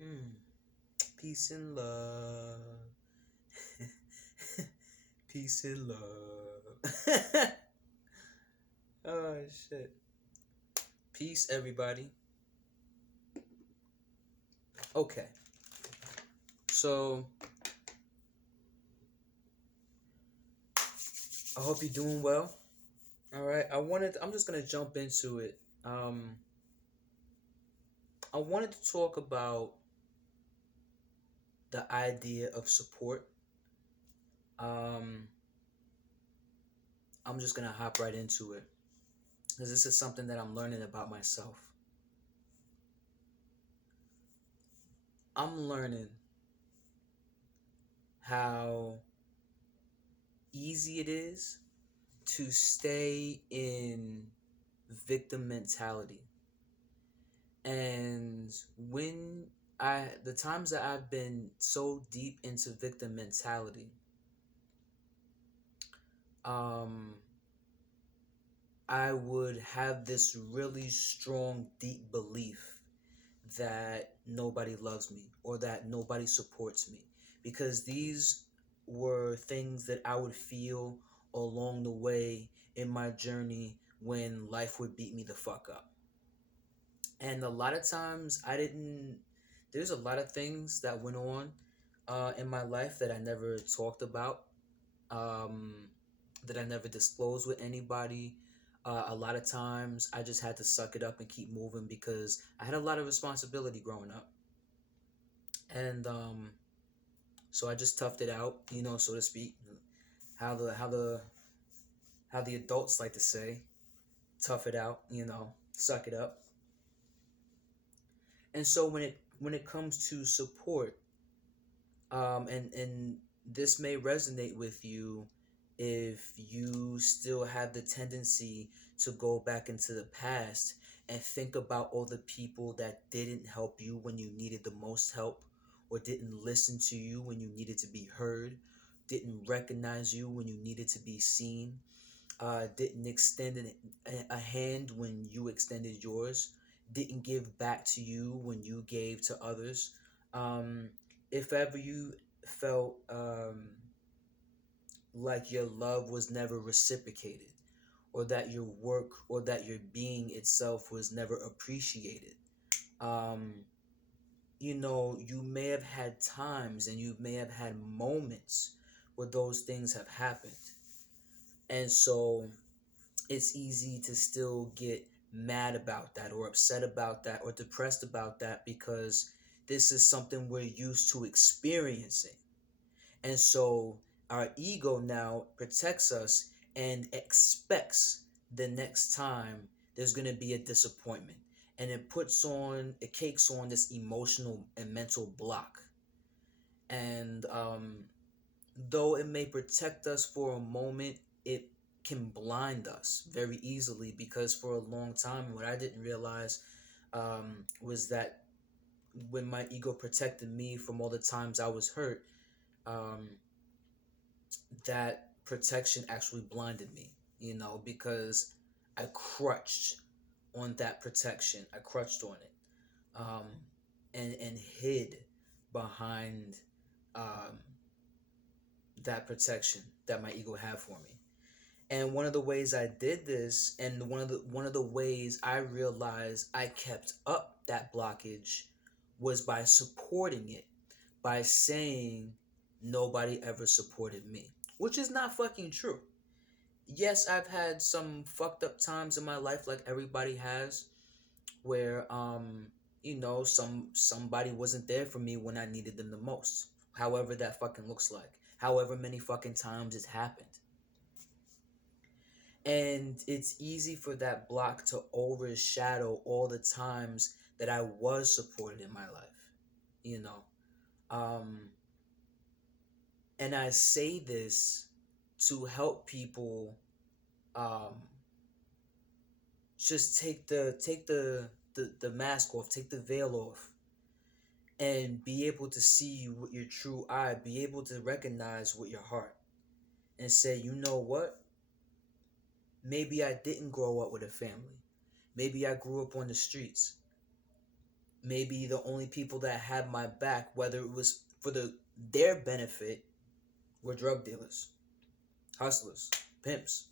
Mm. Peace and love. Peace and love. Oh shit. Peace, everybody. Okay. So I hope you're doing well. All right. I'm just gonna jump into it. I wanted to talk about the idea of support. Um, I'm just gonna hop right into it because this is something that I'm learning about myself. I'm learning how easy it is to stay in victim mentality. And when the times that I've been so deep into victim mentality, um, I would have this really strong, deep belief that nobody loves me or that nobody supports me because these were things that I would feel along the way in my journey when life would beat me the fuck up. And a lot of times I didn't, there's a lot of things that went on in my life that I never talked about, um, that I never disclosed with anybody. A lot of times I just had to suck it up and keep moving because I had a lot of responsibility growing up. And so I just toughed it out, so to speak. How the how the how the adults like to say, tough it out, suck it up. And so when it comes to support, and this may resonate with you if you still have the tendency to go back into the past and think about all the people that didn't help you when you needed the most help, or didn't listen to you when you needed to be heard, didn't recognize you when you needed to be seen, didn't extend a hand when you extended yours, didn't give back to you when you gave to others. Um, if ever you felt like your love was never reciprocated, or that your work or that your being itself was never appreciated, um, you may have had times and you may have had moments where those things have happened. And so it's easy to still get mad about that or upset about that or depressed about that because this is something we're used to experiencing. And so our ego now protects us and expects the next time there's going to be a disappointment. And it cakes on this emotional and mental block. And though it may protect us for a moment, it can blind us very easily because for a long time, what I didn't realize was that when my ego protected me from all the times I was hurt, um, that protection actually blinded me, because I crutched on that protection. I crutched on it, um, and hid behind um, that protection that my ego had for me. And one of the ways I did this, and one of the ways I realized I kept up that blockage, was by supporting it, by saying nobody ever supported me, which is not fucking true. Yes, I've had some fucked up times in my life, like everybody has, where somebody wasn't there for me when I needed them the most. However that fucking looks like. However many fucking times it's happened. And it's easy for that block to overshadow all the times that I was supported in my life, you know. Um, and I say this to help people um, just take the mask off, take the veil off, and be able to see with your true eye, be able to recognize with your heart, and say, you know what? Maybe I didn't grow up with a family. Maybe I grew up on the streets. Maybe the only people that had my back, whether it was for their benefit, were drug dealers, hustlers, pimps.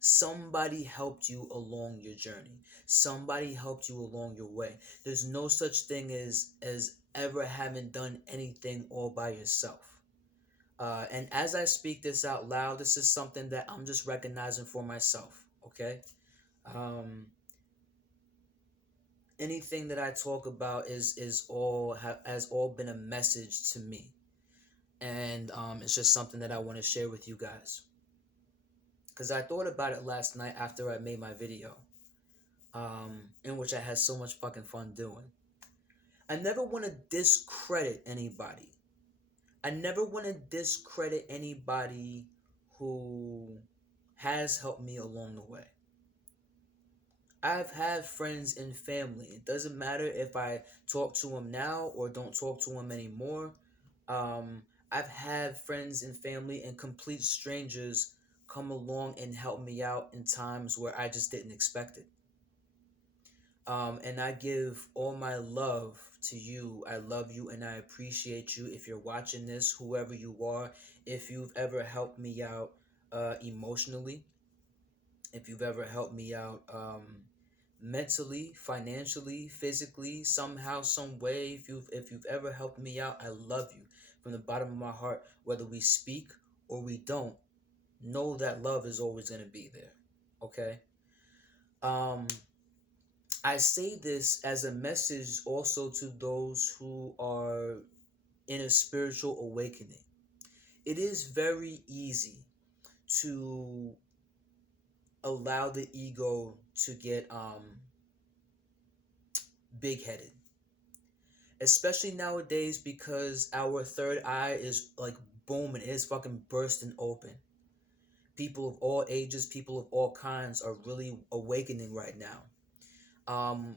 Somebody helped you along your journey. Somebody helped you along your way. There's no such thing as ever having done anything all by yourself. And as I speak this out loud, this is something that I'm just recognizing for myself. Okay. Um, Anything that I talk about has all been a message to me, and it's just something that I want to share with you guys. Because I thought about it last night after I made my video, in which I had so much fucking fun doing. I never want to discredit anybody. I never want to discredit anybody who has helped me along the way. I've had friends and family. It doesn't matter if I talk to them now or don't talk to them anymore. Um, I've had friends and family and complete strangers come along and help me out in times where I just didn't expect it. And I give all my love to you. I love you and I appreciate you. If you're watching this, whoever you are, if you've ever helped me out emotionally, if you've ever helped me out mentally, financially, physically, somehow, some way, if you've ever helped me out, I love you from the bottom of my heart. Whether we speak or we don't, know that love is always going to be there. Okay. um I say this as a message also to those who are in a spiritual awakening. It is very easy to allow the ego to get big headed, especially nowadays because our third eye is like booming, it is fucking bursting open. People of all ages, people of all kinds are really awakening right now. Um,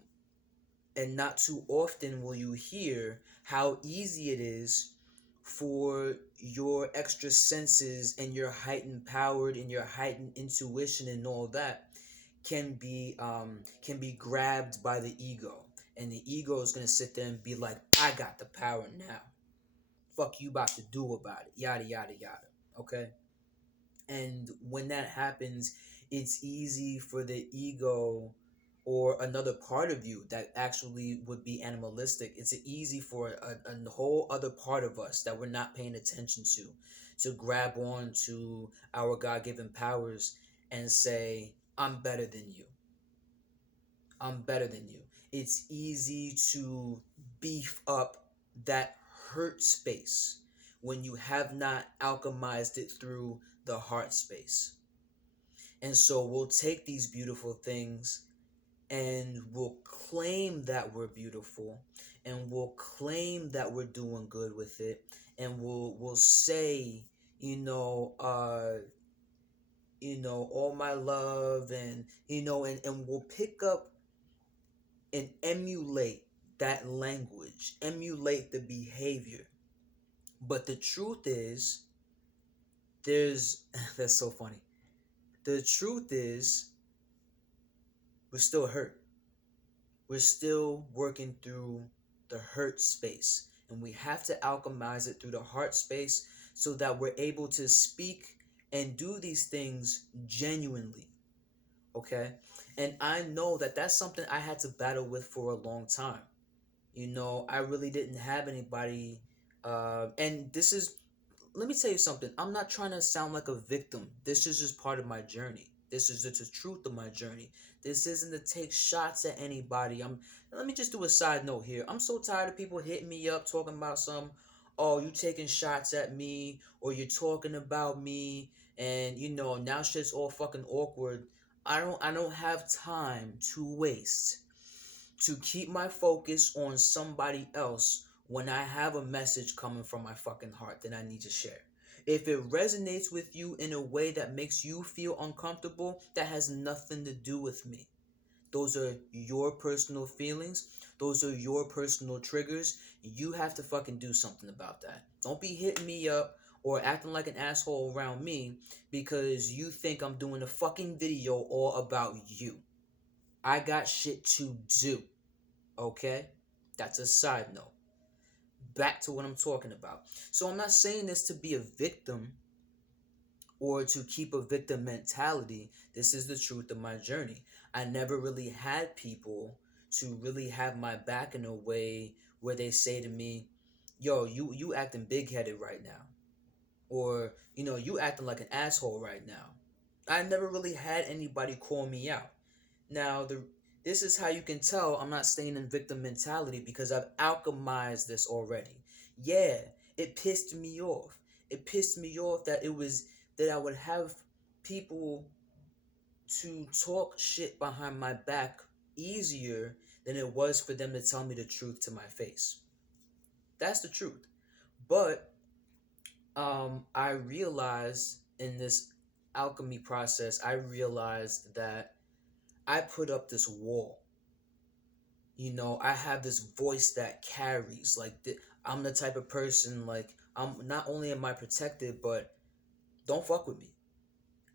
and not too often will you hear how easy it is for your extra senses and your heightened powered and your heightened intuition and all that can be grabbed by the ego, and the ego is going to sit there and be like, I got the power now, fuck you about to do about it, yada yada yada. Okay. And when that happens, it's easy for the ego or another part of you that actually would be animalistic. It's easy for a whole other part of us that we're not paying attention to grab on to our God-given powers and say, I'm better than you. I'm better than you. It's easy to beef up that hurt space when you have not alchemized it through the heart space. And so we'll take these beautiful things and we'll claim that we're beautiful, and we'll claim that we're doing good with it, and we'll say, all my love, and and we'll pick up and emulate that language, emulate the behavior. But the truth is, there's that's so funny. The truth is, we're still hurt. We're still working through the hurt space, and we have to alchemize it through the heart space so that we're able to speak and do these things genuinely. Okay. And I know that that's something I had to battle with for a long time. I really didn't have anybody. And this is, let me tell you something. I'm not trying to sound like a victim. This is just part of my journey. This is the truth of my journey. This isn't to take shots at anybody. Let me just do a side note here. I'm so tired of people hitting me up talking about oh, you taking shots at me, or you're talking about me, and now shit's all fucking awkward. I don't have time to waste to keep my focus on somebody else when I have a message coming from my fucking heart that I need to share. If it resonates with you in a way that makes you feel uncomfortable, that has nothing to do with me. Those are your personal feelings. Those are your personal triggers. You have to fucking do something about that. Don't be hitting me up or acting like an asshole around me because you think I'm doing a fucking video all about you. I got shit to do. Okay? That's a side note. Back to what I'm talking about. So I'm not saying this to be a victim or to keep a victim mentality. This is the truth of my journey. I never really had people to really have my back in a way where they say to me, yo, you acting big-headed right now, or you acting like an asshole right now. I never really had anybody call me out. Now, this is how you can tell I'm not staying in victim mentality, because I've alchemized this already. Yeah, it pissed me off. It pissed me off that I would have people to talk shit behind my back easier than it was for them to tell me the truth to my face. That's the truth. But I realized in this alchemy process, I realized that I put up this wall. I have this voice that carries. I'm the type of person, like, I'm not only am I protected, but don't fuck with me.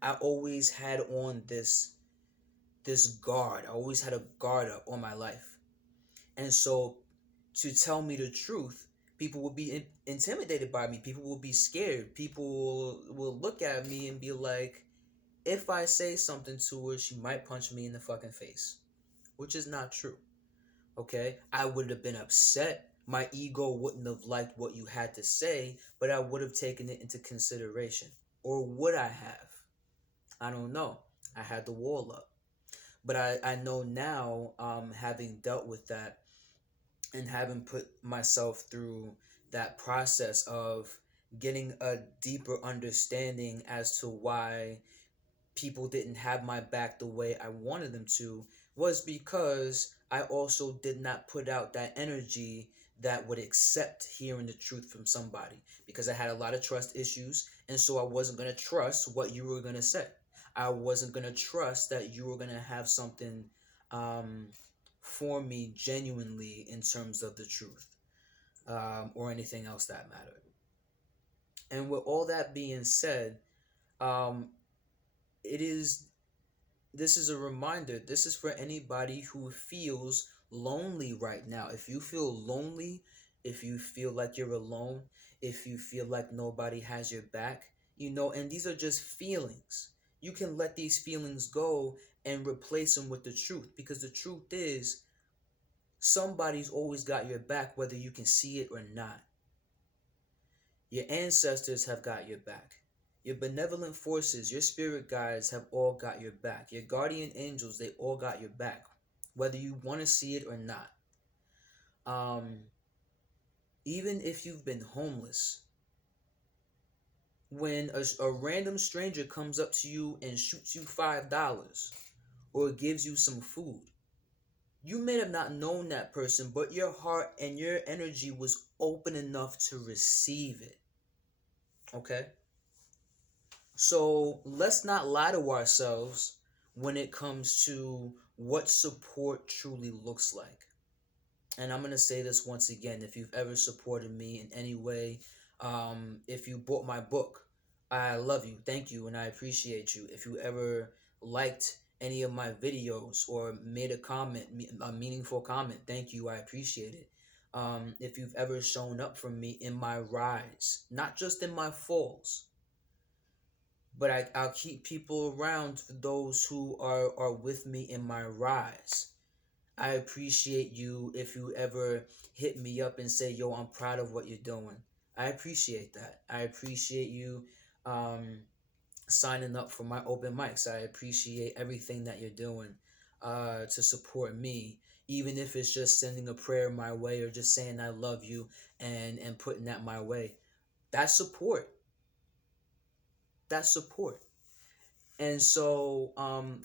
I always had on this guard. I always had a guard up on my life. And so to tell me the truth, people will be intimidated by me. People will be scared. People will look at me and be like, if I say something to her, she might punch me in the fucking face, which is not true. Okay? I would have been upset. My ego wouldn't have liked what you had to say, but I would have taken it into consideration. Or would I have? I don't know. I had the wall up. But I know now, having dealt with that and having put myself through that process of getting a deeper understanding as to why people didn't have my back the way I wanted them to, was because I also did not put out that energy that would accept hearing the truth from somebody, because I had a lot of trust issues, and so I wasn't going to trust what you were going to say. I wasn't going to trust that you were going to have something um, for me genuinely in terms of the truth, or anything else that mattered. And with all that being said, um, it is this is a reminder. This is for anybody who feels lonely right now. If you feel lonely, if you feel like you're alone, if you feel like nobody has your back, and these are just feelings. You can let these feelings go and replace them with the truth, because the truth is somebody's always got your back, whether you can see it or not. Your ancestors have got your back. Your benevolent forces, your spirit guides have all got your back. Your guardian angels, they all got your back, whether you want to see it or not. Even if you've been homeless, when a random stranger comes up to you and shoots you $5 or gives you some food, you may have not known that person, but your heart and your energy was open enough to receive it. Okay? So let's not lie to ourselves when it comes to what support truly looks like. And I'm going to say this once again. If you've ever supported me in any way, if you bought my book, I love you. Thank you. And I appreciate you. If you ever liked any of my videos or made a comment, a meaningful comment, thank you. I appreciate it. If you've ever shown up for me in my rise, not just in my falls, but I'll keep people around for those who are with me in my rise. I appreciate you if you ever hit me up and say, yo, I'm proud of what you're doing. I appreciate that. I appreciate you signing up for my open mics. I appreciate everything that you're doing to support me, even if it's just sending a prayer my way or just saying I love you and putting that my way. That's support. That's support. And so,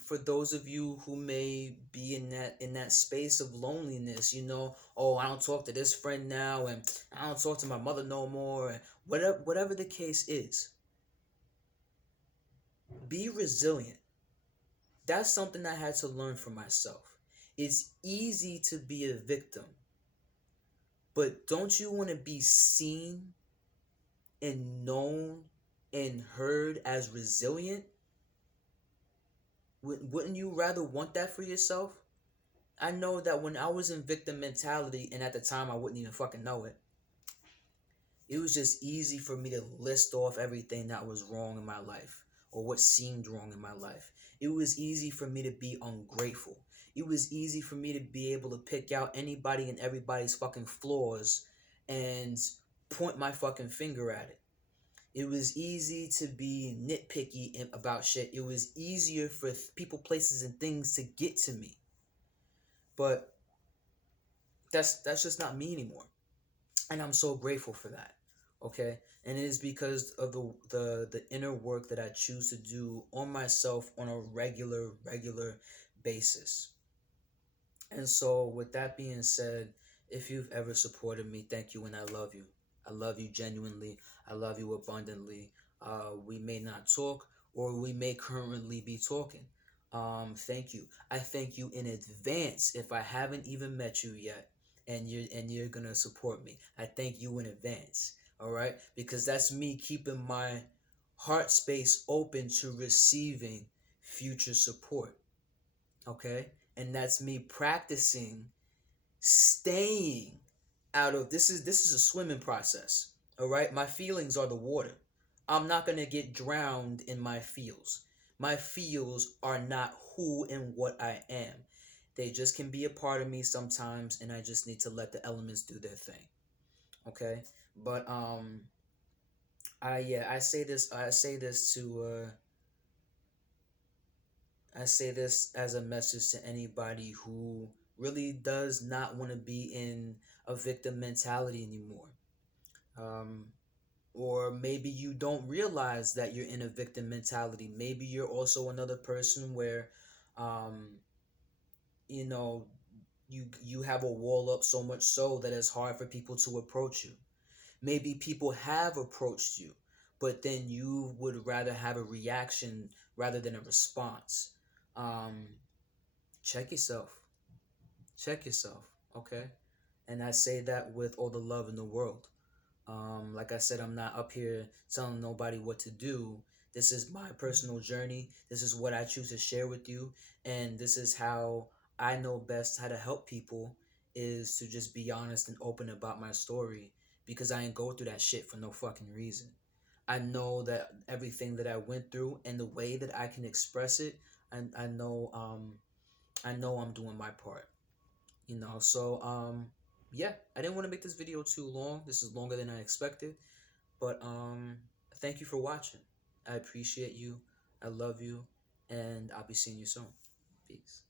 for those of you who may be in that space of loneliness, oh, I don't talk to this friend now, and I don't talk to my mother no more, and whatever the case is, be resilient. That's something I had to learn for myself. It's easy to be a victim, but don't you want to be seen and known and heard as resilient? Wouldn't you rather want that for yourself? I know that when I was in victim mentality, and at the time I wouldn't even fucking know it, it was just easy for me to list off everything that was wrong in my life or what seemed wrong in my life. It was easy for me to be ungrateful. It was easy for me to be able to pick out anybody and everybody's fucking flaws and point my fucking finger at it. It was easy to be nitpicky about shit. It was easier for people, places, and things to get to me. But that's just not me anymore, and I'm so grateful for that. Okay, and it is because of the inner work that I choose to do on myself on a regular basis. And so, with that being said, if you've ever supported me, thank you and I love you. I love you genuinely. I love you abundantly. We may not talk, or we may currently be talking. Thank you. I thank you in advance if I haven't even met you yet, and you're gonna support me. I thank you in advance. All right, because that's me keeping my heart space open to receiving future support. Okay, and that's me practicing staying out of this is a swimming process. All right, my feelings are the water. I'm not going to get drowned in my feels. My feels are not who and what I am. They just can be a part of me sometimes, and I just need to let the elements do their thing. Okay, but I say this to I say this as a message to anybody who really does not want to be in a victim mentality anymore. Um, or maybe you don't realize that you're in a victim mentality. Maybe you're also another person where, um, you know, you have a wall up so much so that it's hard for people to approach you. Maybe people have approached you, but then you would rather have a reaction rather than a response. Um, check yourself. Check yourself, okay? And I say that with all the love in the world. Like I said, I'm not up here telling nobody what to do. This is my personal journey. This is what I choose to share with you. And this is how I know best how to help people, is to just be honest and open about my story, because I ain't go through that shit for no fucking reason. I know that everything that I went through and the way that I can express it, I know I know I'm doing my part. So yeah, I didn't want to make this video too long. This is longer than I expected, but thank you for watching. I appreciate you. I love you, and I'll be seeing you soon. Peace.